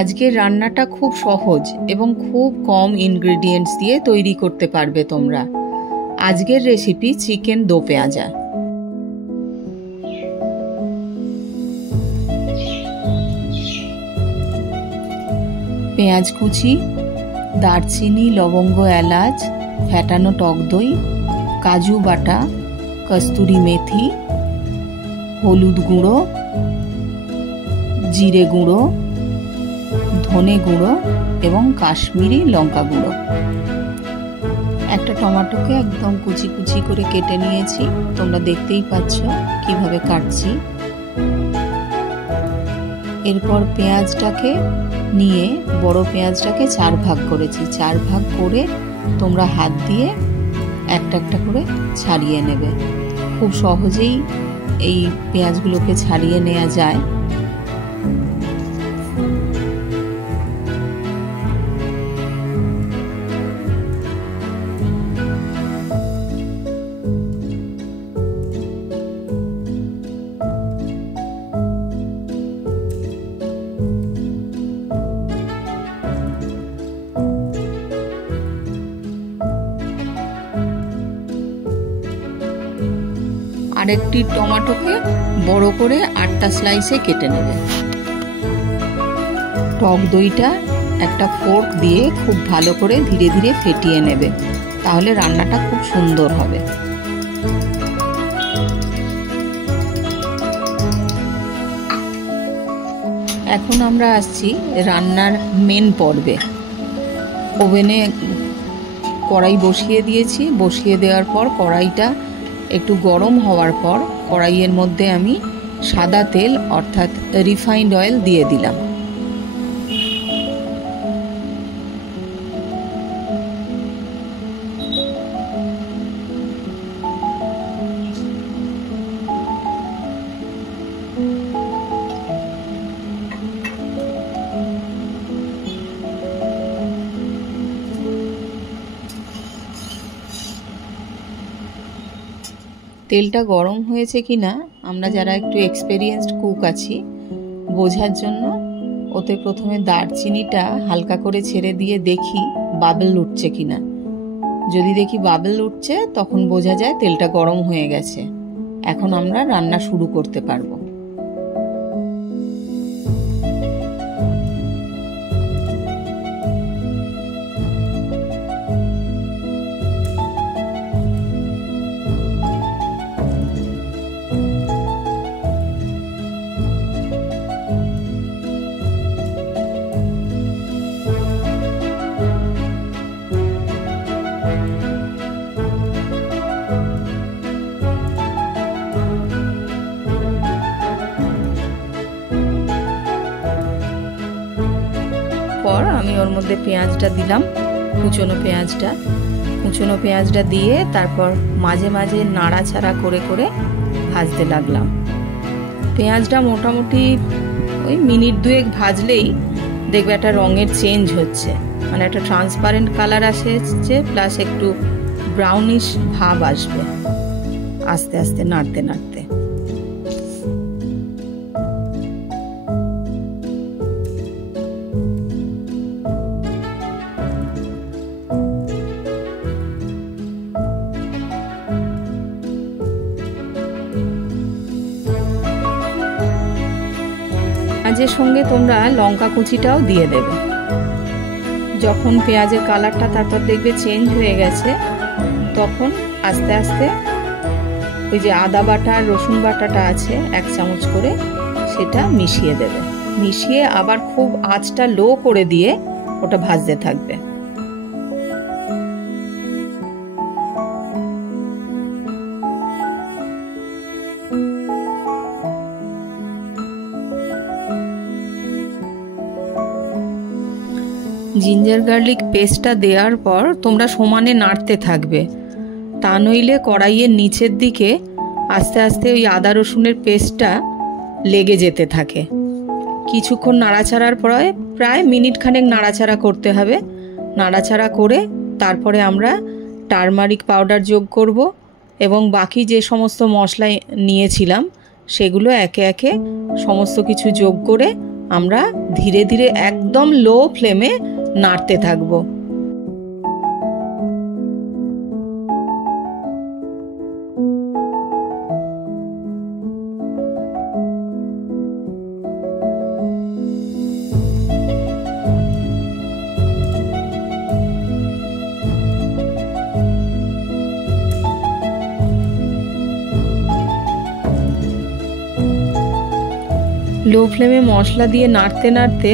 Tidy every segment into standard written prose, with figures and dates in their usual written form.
আজকের রান্নাটা খুব সহজ এবং খুব কম ইনগ্রেডিয়েন্টস দিয়ে তৈরি করতে পারবে তোমরা। আজকের রেসিপি চিকেন দো পেঁয়াজা। পেঁয়াজ কুচি, দারচিনি, লবঙ্গ, এলাচ, ফেটানো টক দই, কাজু বাটা, কস্তুরি মেথি, হলুদ গুঁড়ো, জিরে গুঁড়ো, ধনে গুঁড়ো এবং কাশ্মীরি লঙ্কা গুঁড়ো। একটা টমেটোকে একদম কুচি কুচি করে কেটে নিয়েছি, তোমরা দেখতেই পাচ্ছ কিভাবে কাটছি। এরপর পেঁয়াজটাকে নিয়ে বড় পেঁয়াজটাকে 4 ভাগ করেছি। 4 ভাগ করে তোমরা হাত দিয়ে একটা একটা করে ছাড়িয়ে নেবে। খুব সহজেই এই পেঁয়াজগুলোকে ছাড়িয়ে নেওয়া যায়। আরেকটি টমেটোকে বড় করে 8টা স্লাইসে কেটে নেবে। টক দইটা একটা ফোর্ক দিয়ে খুব ভালো করে ধীরে ধীরে ফেটিয়ে নেবে, তাহলে রান্নাটা খুব সুন্দর হবে। এখন আমরা আসছি রান্নার মেন পর্বে। ওভেনে কড়াই বসিয়ে দিয়েছি। বসিয়ে দেওয়ার পর কড়াইটা একটু গরম হওয়ার পর কড়াইয়ের মধ্যে আমি সাদা তেল অর্থাৎ রিফাইন্ড অয়েল দিয়ে দিলাম। তেলটা গরম হয়েছে কিনা আমরা যারা একটু এক্সপেরিয়েন্সড কুক আছি বোঝার জন্য ওতে প্রথমে দারচিনিটা হালকা করে ছেড়ে দিয়ে দেখি বাবল উঠছে কিনা। যদি দেখি বাবল উঠছে তখন বোঝা যায় তেলটা গরম হয়ে গেছে। এখন আমরা রান্না শুরু করতে পারবো। পর আমি ওর মধ্যে পেঁয়াজটা দিলাম, কুচনো পেঁয়াজটা দিয়ে তারপর মাঝে মাঝে নাড়াচাড়া করে করে ভাজতে লাগলাম। পেঁয়াজটা মোটামুটি ওই মিনিট 2 ভাজলেই দেখবে একটা রঙের চেঞ্জ হচ্ছে, মানে একটা ট্রান্সপারেন্ট কালার আসছে, প্লাস একটু ব্রাউনিশ ভাব আসবে আস্তে আস্তে নাড়তে নাড়তে। পেঁয়াজের সঙ্গে তোমরা লঙ্কা কুচিটাও দিয়ে দেবে। যখন পেঁয়াজের কালারটা তারপর দেখবে চেঞ্জ হয়ে গেছে তখন আস্তে আস্তে ওই যে আদা বাটা আর রসুন বাটাটা আছে 1 চামচ করে সেটা মিশিয়ে দেবে। মিশিয়ে আবার খুব আঁচটা লো করে দিয়ে ওটা ভাজতে থাকবে। জিঞ্জার গার্লিক পেস্টটা দেওয়ার পর তোমরা সমানে নাড়তে থাকবে, তা নইলে কড়াইয়ের নিচের দিকে আস্তে আস্তে ওই আদা রসুনের পেস্টটা লেগে যেতে থাকে। কিছুক্ষণ নাড়াচাড়ার পরে প্রায় মিনিট খানেক নাড়াচাড়া করতে হবে। নাড়াচাড়া করে তারপরে আমরা টারমারিক পাউডার যোগ করব এবং বাকি যে সমস্ত মশলা নিয়েছিলাম সেগুলো একে একে সমস্ত কিছু যোগ করে আমরা ধীরে ধীরে একদম লো ফ্লেমে নাড়তে থাকবো। লো ফ্লেমে মশলা দিয়ে নাড়তে নাড়তে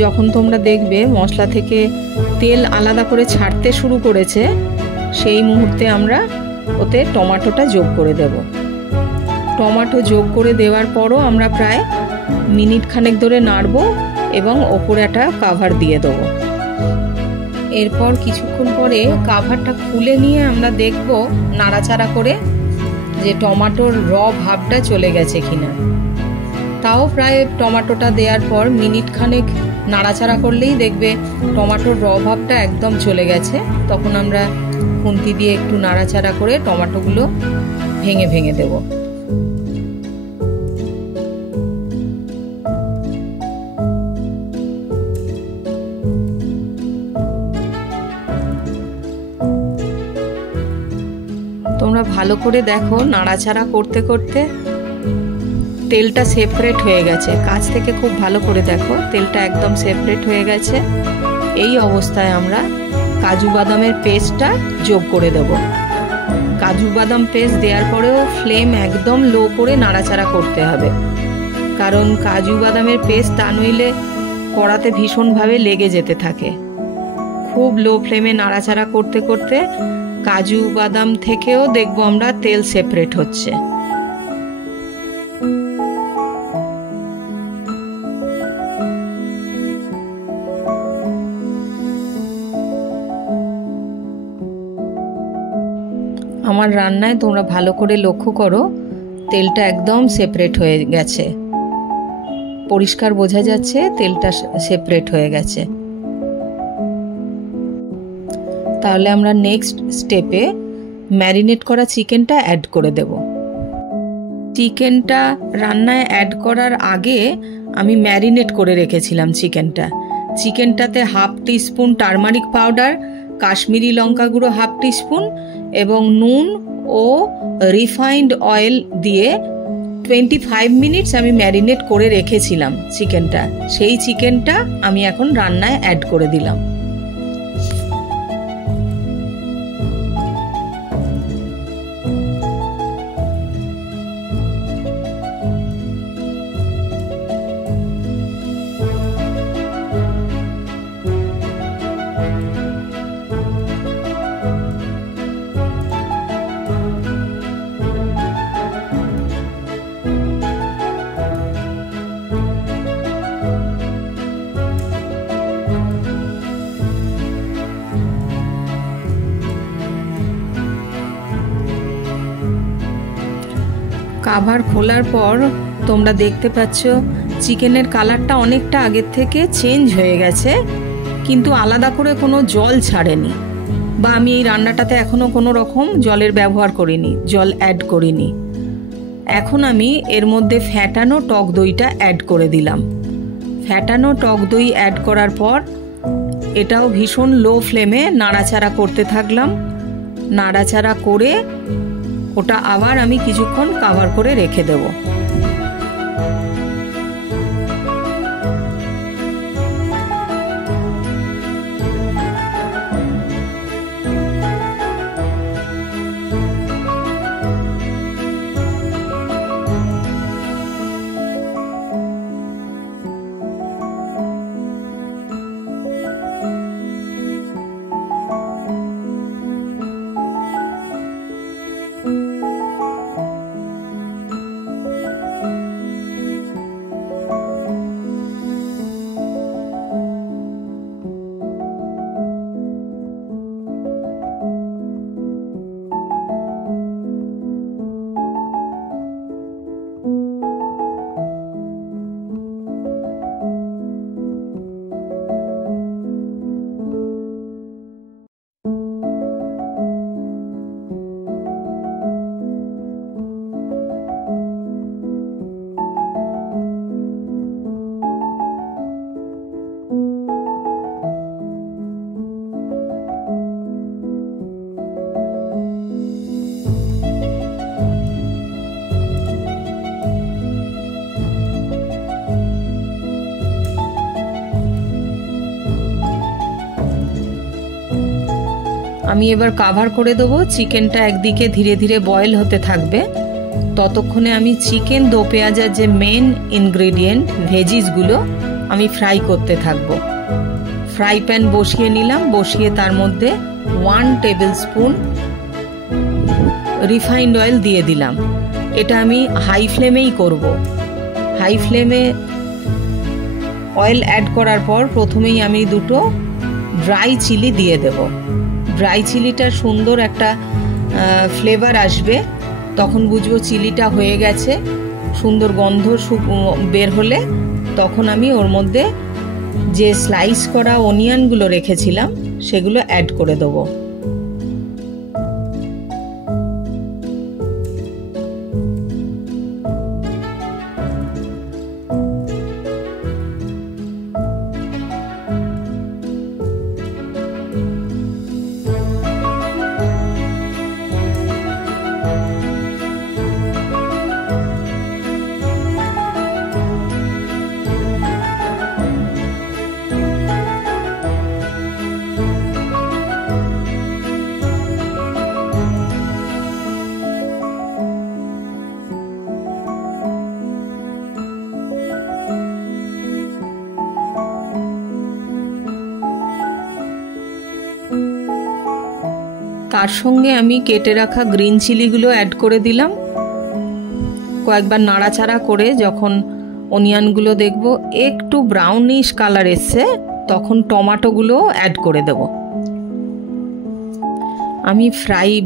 যখন তোমরা দেখবে মশলা থেকে তেল আলাদা করে ছাড়তে শুরু করেছে, সেই মুহূর্তে আমরা ওতে টমেটোটা যোগ করে দেব। টমেটো যোগ করে দেওয়ার পরও আমরা প্রায় মিনিট খানেক ধরে নাড়ব এবং ওপরে একটা কাভার দিয়ে দেব। এরপর কিছুক্ষণ পরে কাভারটা খুলে নিয়ে আমরা দেখব নাড়াচাড়া করে যে টমেটোর ভাবটা চলে গেছে কিনা। তাও প্রায় টমেটোটা দেওয়ার পর মিনিট খানেক নাড়াচাড়া করলেই দেখবে টমেটোর ভাবটা একদম চলে গেছে। তখন আমরা খুন্তি দিয়ে একটু নাড়াচাড়া করে টমেটোগুলো ভেঙে ভেঙে দেব। তোমরা ভালো করে দেখো, নাড়াচাড়া করতে করতে তেলটা সেপারেট হয়ে গেছে। কাছ থেকে খুব ভালো করে দেখো, তেলটা একদম সেপারেট হয়ে গেছে। এই অবস্থায় আমরা কাজু বাদামের পেস্টটা যোগ করে দেব। কাজু বাদাম পেস্ট দেওয়ার পরেও ফ্লেম একদম লো করে নাড়াচাড়া করতে হবে, কারণ কাজু বাদামের পেস্ট তা নইলে কড়াতে ভীষণভাবে লেগে যেতে থাকে। খুব লো ফ্লেমে নাড়াচাড়া করতে করতে কাজু বাদাম থেকেও দেখবো আমরা তেল সেপারেট হচ্ছে। আমার রান্নায় তোমরা ভালো করে লক্ষ্য করো, তেলটা একদম সেপারেট হয়ে গেছে, পরিষ্কার বোঝা যাচ্ছে তেলটা সেপারেট হয়ে গেছে। তাহলে আমরা নেক্সট স্টেপে ম্যারিনেট করা চিকেনটা অ্যাড করে দেব। চিকেনটা রান্নায় অ্যাড করার আগে আমি ম্যারিনেট করে রেখেছিলাম চিকেনটাতে 1/2 টিস্পুন টারমারিক পাউডার, কাশ্মীরি লঙ্কা গুঁড়ো 1/2 টিস্পুন এবং নুন ও রিফাইন্ড অয়েল দিয়ে 25 মিনিটস আমি ম্যারিনেট করে রেখেছিলাম চিকেনটা। সেই চিকেনটা আমি এখন রান্নায় অ্যাড করে দিলাম। কাভার খোলার পর তোমরা দেখতে পাচ্ছ চিকেনের কালারটা অনেকটা আগের থেকে চেঞ্জ হয়ে গেছে, কিন্তু আলাদা করে কোনো জল ছাড়েনি, বা আমি এই রান্নাটাতে এখনো কোনো রকম জলের ব্যবহার করিনি, জল অ্যাড করিনি। এখন আমি এর মধ্যে ফ্যাটানো টক দইটা অ্যাড করে দিলাম। ফ্যাটানো টক দই অ্যাড করার পর এটাও ভীষণ লো ফ্লেমে নাড়াচাড়া করতে থাকলাম। নাড়াচাড়া করে ওটা আবার আমি কিছুক্ষণ কভার করে রেখে দেব। আমি এবার কাভার করে দেবো। চিকেনটা একদিকে ধীরে ধীরে বয়েল হতে থাকবে। ততক্ষণে আমি চিকেন দো পেঁয়াজার যে মেন ইনগ্রেডিয়েন্ট ভেজিসগুলো আমি ফ্রাই করতে থাকবো। ফ্রাই প্যান বসিয়ে নিলাম, বসিয়ে তার মধ্যে 1 টেবিল স্পুন রিফাইন্ড অয়েল দিয়ে দিলাম। এটা আমি হাই ফ্লেমেই করব। হাই ফ্লেমে অয়েল অ্যাড করার পর প্রথমেই আমি 2টো ড্রাই চিলি দিয়ে দেব। ড্রাই চিলিটার সুন্দর একটা ফ্লেভার আসবে, তখন বুঝবো চিলিটা হয়ে গেছে। সুন্দর গন্ধ বের হলে তখন আমি ওর মধ্যে যে স্লাইস করা অনিয়নগুলো রেখেছিলাম সেগুলো অ্যাড করে দেবো। তার সঙ্গে আমি কেটে রাখা গ্রিন চিলিগুলো অ্যাড করে দিলাম। কয়েকবার নাড়াচাড়া করে যখন অনিয়নগুলো দেখব একটু ব্রাউনিশ কালার এসছে, তখন টমেটোগুলো অ্যাড করে দেব। আমি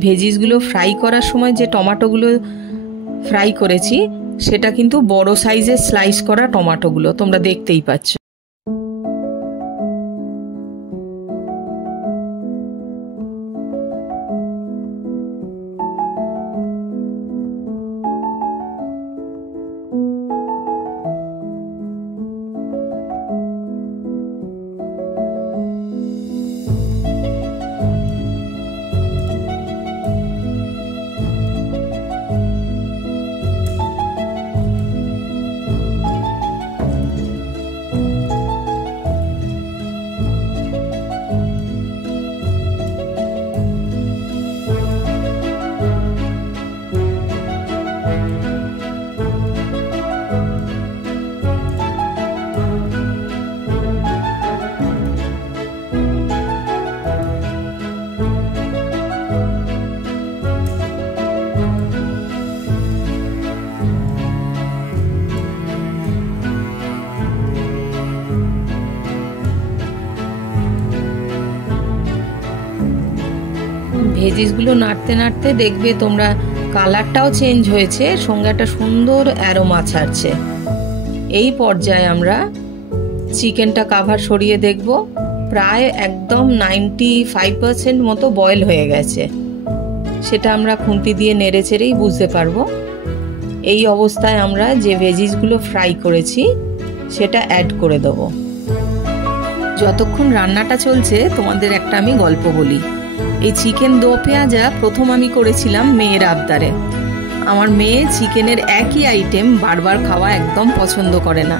ভেজিসগুলো ফ্রাই করার সময় যে টমেটোগুলো ফ্রাই করেছি সেটা কিন্তু বড় সাইজের স্লাইস করা টমেটোগুলো, তোমরা দেখতেই পাচ্ছ। ভেজিসগুলো নাড়তে নাড়তে দেখবে তোমরা কালারটাও চেঞ্জ হয়েছে, সঙ্গে একটা সুন্দর অ্যারোমা ছাড়ছে। এই পর্যায়ে আমরা চিকেনটা কাভার সরিয়ে দেখব, প্রায় একদম 95% মতো বয়েল হয়ে গেছে। সেটা আমরা খুন্তি দিয়ে নেড়ে চেড়েই বুঝতে পারবো। এই অবস্থায় আমরা যে ভেজিসগুলো ফ্রাই করেছি সেটা অ্যাড করে দেবো। যতক্ষণ রান্নাটা চলছে তোমাদের একটা আমি গল্প বলি। এই চিকেন দো পেঁয়াজা প্রথম আমি করেছিলাম মেয়ের আবদারে। আমার মেয়ে চিকেনের একই আইটেম বারবার খাওয়া একদম পছন্দ করে না।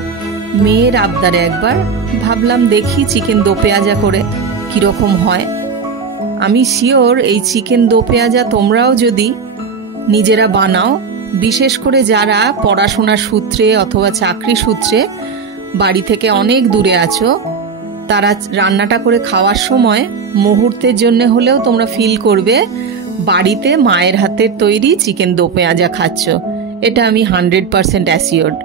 মেয়ের আবদারে একবার ভাবলাম দেখি চিকেন দো পেঁয়াজা করে কীরকম হয়। আমি শিওর এই চিকেন দো পেঁয়াজা তোমরাও যদি নিজেরা বানাও, বিশেষ করে যারা পড়াশোনার সূত্রে অথবা চাকরি সূত্রে বাড়ি থেকে অনেক দূরে আছো, তারা রান্নাটা করে খাওয়ার সময় মুহূর্তের জন্য হলেও তোমরা ফিল করবে বাড়িতে মায়ের হাতের তৈরি চিকেন দো পেঁয়াজা খাচ্ছ। এটা আমি 100% অ্যাসিওর্ড।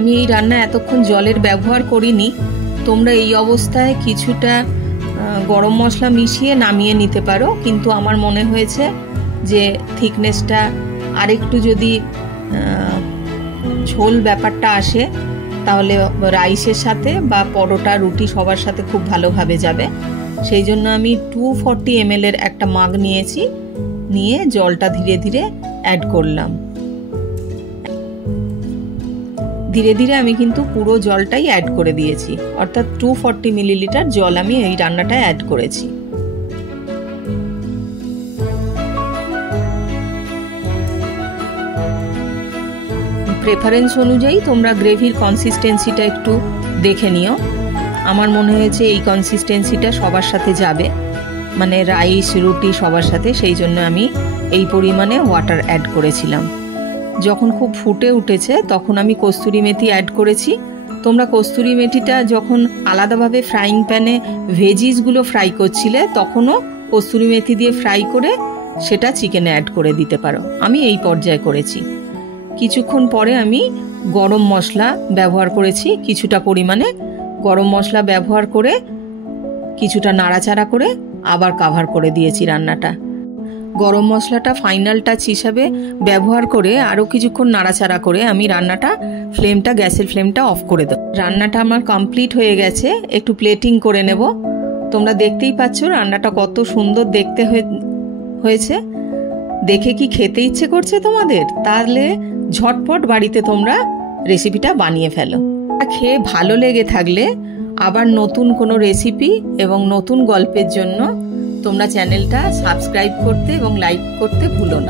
আমি এই রান্না এতক্ষণ জলের ব্যবহার করিনি। তোমরা এই অবস্থায় কিছুটা গরম মশলা মিশিয়ে নামিয়ে নিতে পারো, কিন্তু আমার মনে হয়েছে যে থিকনেসটা আরেকটু যদি ঝোল ব্যাপারটা আসে তাহলে রাইসের সাথে বা পরোটা রুটি সবার সাথে খুব ভালোভাবে যাবে। সেই জন্য আমি 240 ml এর একটা মাগ নিয়েছি, নিয়ে জলটা ধীরে ধীরে অ্যাড করলাম। ধীরে ধীরে আমি কিন্তু পুরো জলটাই অ্যাড করে দিয়েছি, অর্থাৎ 240 মিলিলিটার জল আমি এই রান্নাটায় অ্যাড করেছি। প্রেফারেন্স অনুযায়ী তোমরা গ্রেভির কনসিস্টেন্সিটা একটু দেখে নিও। আমার মনে হয়েছে এই কনসিস্টেন্সিটা সবার সাথে যাবে, মানে রাইস রুটি সবার সাথে, সেই জন্য আমি এই পরিমাণে ওয়াটার অ্যাড করেছিলাম। যখন খুব ফুটে উঠেছে তখন আমি কস্তুরি মেথি অ্যাড করেছি। তোমরা কস্তুরি মেথিটা যখন আলাদাভাবে ফ্রাইং প্যানে ভেজিসগুলো ফ্রাই করছিলে তখনও কস্তুরি মেথি দিয়ে ফ্রাই করে সেটা চিকেনে অ্যাড করে দিতে পারো। আমি এই পর্যায়ে করেছি। কিছুক্ষণ পরে আমি গরম মশলা ব্যবহার করেছি, কিছুটা পরিমাণে গরম মশলা ব্যবহার করে কিছুটা নাড়াচাড়া করে আবার কাভার করে দিয়েছি রান্নাটা। গরম মশলাটা ফাইনাল টাচ হিসাবে ব্যবহার করে আরও কিছুক্ষণ নাড়াচাড়া করে আমি রান্নাটা গ্যাসের ফ্লেমটা অফ করে দেব। রান্নাটা আমার কমপ্লিট হয়ে গেছে, একটু প্লেটিং করে নেব। তোমরা দেখতেই পাচ্ছ রান্নাটা কত সুন্দর দেখতে হয়েছে। দেখে কি খেতে ইচ্ছে করছে তোমাদের? তাহলে ঝটপট বাড়িতে তোমরা রেসিপিটা বানিয়ে ফেলো। খেয়ে ভালো লেগে থাকলে আবার নতুন কোনো রেসিপি এবং নতুন গল্পের জন্য তোমরা চ্যানেলটা সাবস্ক্রাইব করতে এবং লাইক করতে ভুলো না।